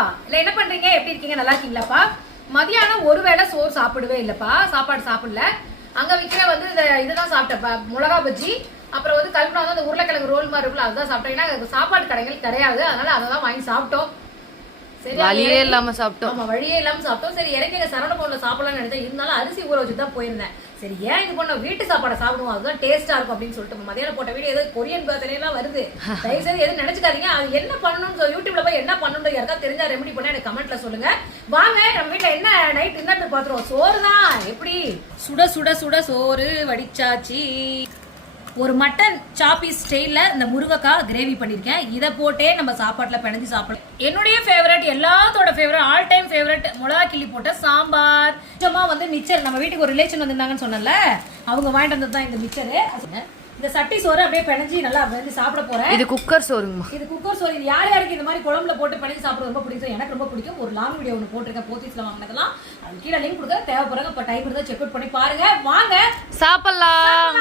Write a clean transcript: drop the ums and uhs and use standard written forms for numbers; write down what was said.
என்னப்பா இல்ல என்ன பண்றீங்க, எப்படி இருக்கீங்க, நல்லா இருக்கீங்களாப்பா? மதியானம் ஒருவேளை சோறு சாப்பிடவே இல்லப்பா, சாப்பாடு சாப்பிடல. அங்க விக்கிற வந்து இதுதான் சாப்பிட்டப்பா, மிளகா பஜ்ஜி, அப்புறம் வந்து கல்பனா வந்து அந்த உருளைக்கிழங்கு ரோல் மாதிரி இருக்குல்ல அதுதான் சாப்பிட்டேன். ஏன்னா சாப்பாடு கடைகள் கிடையாது, அதனால அதை தான் வாங்கி சாப்பிட்டோம். சரி, வழியே இல்லாம சாப்பிட்டோம். ஆமா, வழியே இல்லாம சாப்பிட்டோம். சரி, இறங்கி சரவண பவன்ல சாப்பிடலாம்னு நினைச்சேன், இருந்தாலும் அரிசி ஊற வச்சு தான் போயிருந்தேன். சரி, ஏன் இது பண்ண, வீட்டு சாப்பாடை சாப்பிடுவோம், அதுதான் டேஸ்டா இருக்கும் அப்படின்னு சொல்லிட்டு மதியானம் போட்ட வீடியோ ஏதோ கொரியன் பர்த்டே எல்லாம் வருது, தயவு செய்து எதுவும் நினைச்சுக்காதீங்க. அது என்ன பண்ணணும்னு யூடியூப்ல போய் என்ன பண்ணணும் யாருக்கா தெரிஞ்சா ரெமெடி பண்ண எனக்கு கமெண்ட்ல சொல்லுங்க. வாங்க நம்ம வீட்டுல என்ன நைட் என்ன பாத்துருவோம். சோறு தான், எப்படி சுட சுட சுட சோறு வடிச்சாச்சு. ஒரு மட்டன் சாப்பீஸ் ஸ்டைல்ல இந்த முருங்கைக்காய் கிரேவி பண்ணிருக்கேன். இதை போட்டே நம்ம சாப்பாட்டுல பிணைஞ்சு சாப்பிடலாம். என்னுடைய ஃபேவரட், எல்லாத்தோட ஃபேவரட், ஆல் டைம் ஃபேவரட் மிளகா கிள்ளி போட்ட சாம்பார். கொஞ்சமா வந்து மிச்சர், நம்ம வீட்டுக்கு ஒரு ரிலேஷன் வந்திருந்தாங்கன்னு சொன்னல, அவங்க வாங்கிட்டு வந்தது தான் இந்த மிச்சரு. இந்த சட்டி சோறு அப்படியே பிணைஞ்சு நல்லா வந்து சாப்பிட போறேன். இது குக்கர் சோறுங்கம்மா. இது குக்கர் சோறு. இது யார் யாருக்கு இந்த மாதிரி குழம்புல போட்டு பிணைஞ்சு சாப்பிட ரொம்ப பிடிக்கும், எனக்கு ரொம்ப பிடிக்கும். ஒரு லாங் வீடியோ ஒன்று போட்டிருக்கேன், போத்தீஸ்ல வாங்கினதெல்லாம். அது கீழே லிங்க் கொடுக்க தேவைப்படுறாங்க. இப்போ டைம் இருந்தால் செக் அவுட் பண்ணி பாருங்க. வாங்க சாப்பிடலாம்.